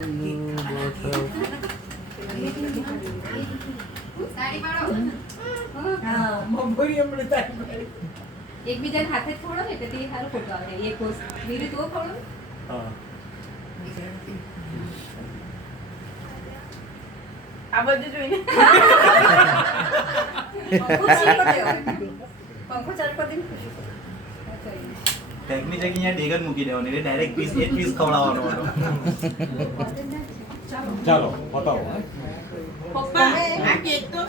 એકબીજાને હાથે જ ખવડો ને એટલે તે સારું ફોટો આવે. એક કોર્સ વીરુ તો ખવડો. આ બધું જોઈને પંખો ચાલુ કરી દે. ટેકની જગ્યાએ ડેગન મૂકી દેવાની એટલે ડાયરેક્ટ પીસ એક પીસ ખવડાવવાનો હતો. ચાલો બતાવો. પપ્પા આ કેક તો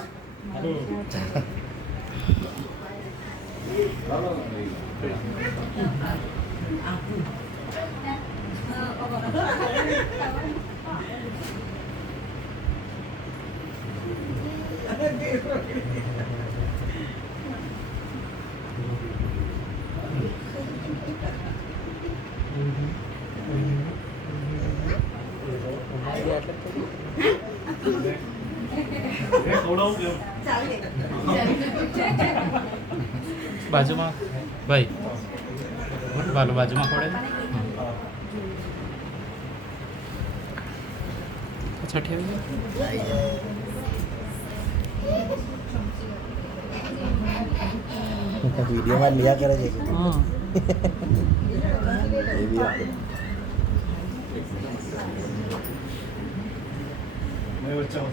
બાજુમાં ભાઈ બાલો બાજુમાં પડે છઠ્ઠી વિડીયોમાં લીયા કરે છે હા મેં બચ્ચા